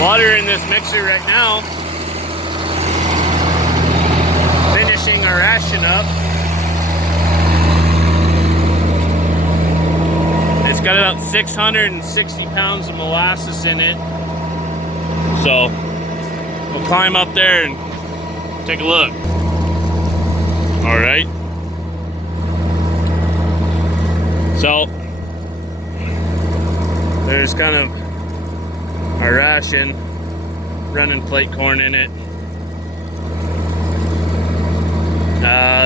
Water in this mixer right now. Finishing our ration up. It's got about 660 pounds of molasses in it. So we'll climb up there and take a look. All right. So there's kind of our ration, running flake corn in it.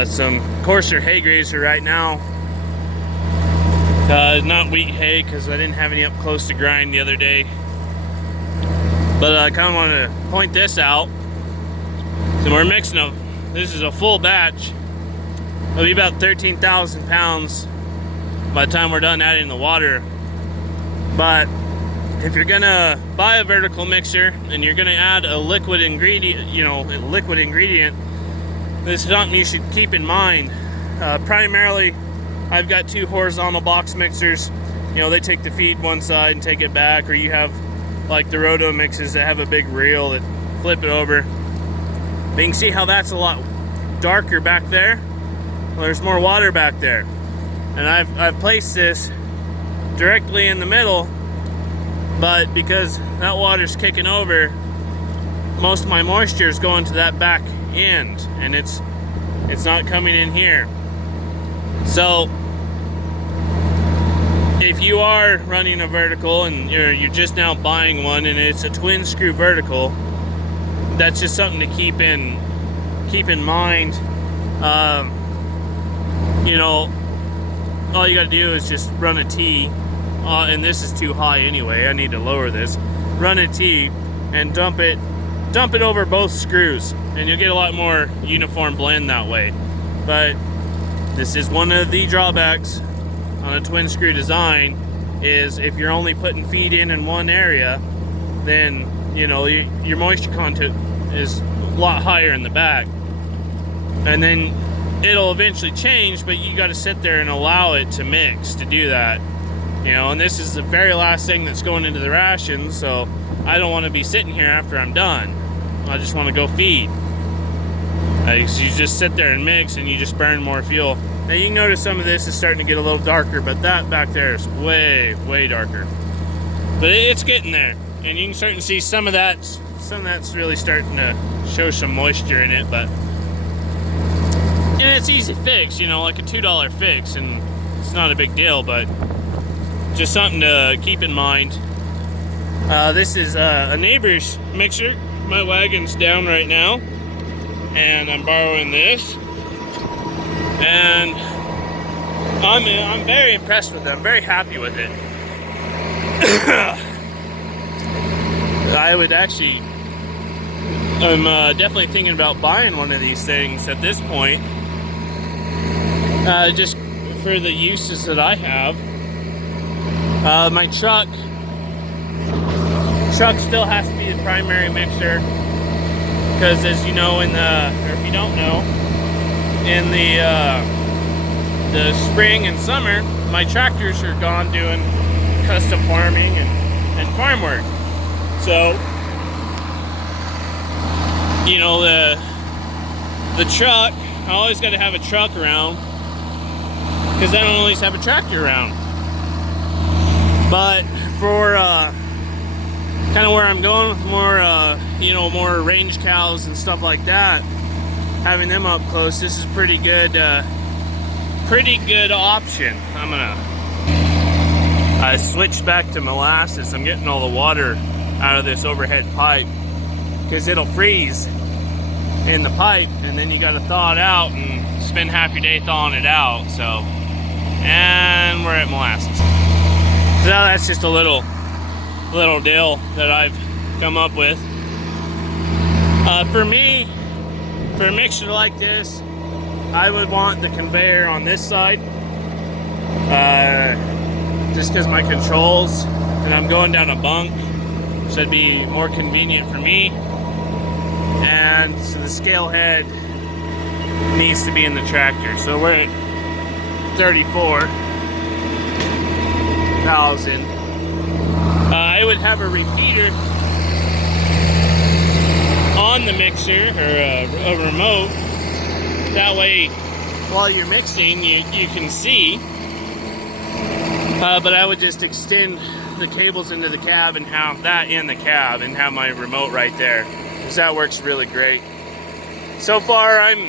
Some coarser hay grazer right now. Not wheat hay because I didn't have any up close to grind the other day. But I kind of want to point this out. So we're mixing this is a full batch. It'll be about 13,000 pounds by the time we're done adding the water. But if you're gonna buy a vertical mixer and you're gonna add a liquid ingredient, this is something you should keep in mind. Primarily, I've got 2 horizontal box mixers. They take the feed one side and take it back, or you have like the Roto mixes that have a big reel that flip it over. But you can see how that's a lot darker back there. Well, there's more water back there. And I've placed this directly in the middle, but because that water's kicking over, most of my moisture is going to that back end, and it's not coming in here. So if you are running a vertical and you're just now buying one and it's a twin screw vertical, that's just something to keep in mind. All you gotta do is just run a T, and this is too high anyway, I need to lower this. Run a T and dump it over both screws, and you'll get a lot more uniform blend that way. But this is one of the drawbacks on a twin screw design, is if you're only putting feed in one area, then your moisture content is a lot higher in the back, and then it'll eventually change, but you got to sit there and allow it to mix to do that. And this is the very last thing that's going into the ration, so I don't want to be sitting here after I'm done. I just want to go feed. So you just sit there and mix, and you just burn more fuel. Now you can notice some of this is starting to get a little darker, but that back there is way, way darker. But it's getting there, and you can start to see some of that's really starting to show some moisture in it. But it's easy fix, like a $2 fix, and it's not a big deal, but just something to keep in mind. This is a neighbor's mixer. My wagon's down right now, and I'm borrowing this, and I'm very impressed with it. I'm very happy with it. I'm definitely thinking about buying one of these things at this point, just for the uses that I have. My truck still has to be the primary mixer, because as you know, or if you don't know, in the spring and summer, my tractors are gone doing custom farming and farm work. So the truck, I always got to have a truck around, because I don't always have a tractor around. But for kind of where I'm going with more more range cows and stuff like that, having them up close, this is pretty good option. I switched back to molasses. I'm getting all the water out of this overhead pipe, because it'll freeze in the pipe, and then you got to thaw it out and spend half your day thawing it out. So, and we're at molasses. So that's just a little deal that I've come up with. For me, for a mixture like this, I would want the conveyor on this side, just because my controls, and I'm going down a bunk, so it'd be more convenient for me. And so the scale head needs to be in the tractor. So we're at 34,000. I would have a repeater on the mixer or a remote. That way, while you're mixing, you can see. But I would just extend the cables into the cab and have that in the cab and have my remote right there, because that works really great. So far, I'm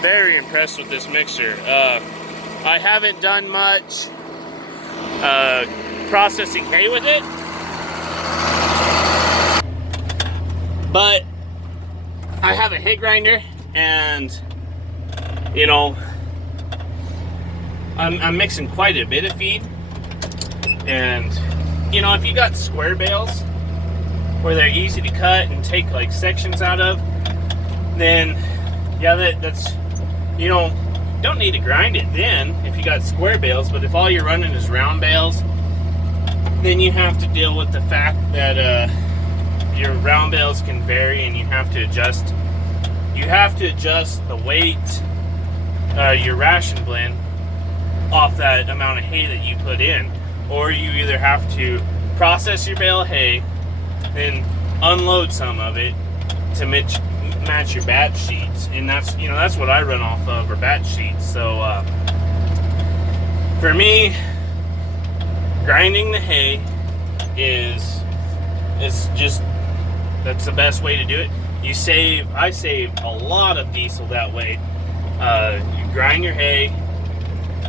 very impressed with this mixer. I haven't done much processing hay with it, but I have a hay grinder, and you know, I'm mixing quite a bit of feed. And you know, if you got square bales where they're easy to cut and take like sections out of, then yeah, that's, you know, don't need to grind it then if you got square bales. But if all you're running is round bales, then you have to deal with the fact that your round bales can vary, and you have to adjust the weight, your ration blend, off that amount of hay that you put in. Or you either have to process your bale of hay, then unload some of it to match your batch sheets, and that's, you know, that's what I run off of, or batch sheets. So for me, grinding the hay is just, that's the best way to do it. I save a lot of diesel that way. You grind your hay,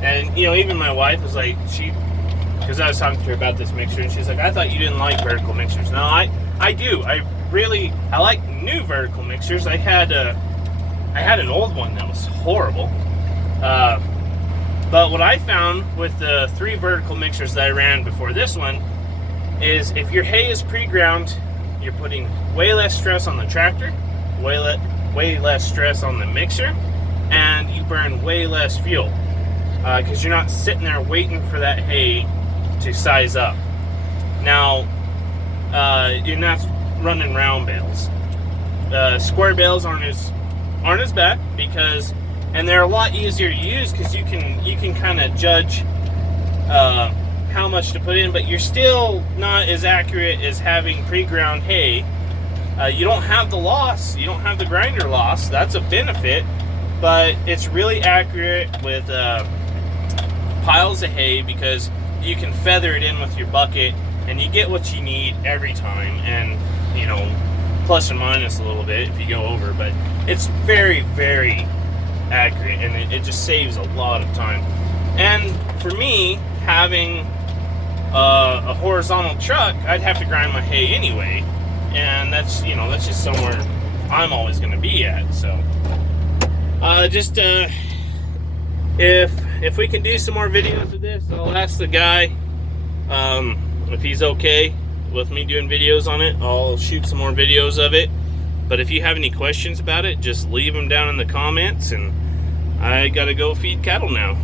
and you know, even my wife was like, because I was talking to her about this mixer, and she's like, I thought you didn't like vertical mixers. No, I do. I like new vertical mixers. I had an old one that was horrible. But what I found with the 3 vertical mixers that I ran before this one is, if your hay is pre-ground, you're putting way less stress on the tractor, way less stress on the mixer, and you burn way less fuel, because you're not sitting there waiting for that hay to size up. Now, you're not running round bales. Square bales aren't as bad, because, and they're a lot easier to use, because you can kind of judge how much to put in, but you're still not as accurate as having pre-ground hay. You don't have the loss, you don't have the grinder loss. That's a benefit, but it's really accurate with piles of hay, because you can feather it in with your bucket, and you get what you need every time, and you know, plus or minus a little bit if you go over, but it's very, very accurate, and it just saves a lot of time. And for me, having a horizontal truck, I'd have to grind my hay anyway, and that's, you know, that's just somewhere I'm always going to be at. So if we can do some more videos of this, I'll ask the guy if he's okay with me doing videos on it. I'll shoot some more videos of it. But if you have any questions about it, just leave them down in the comments, and I gotta go feed cattle now.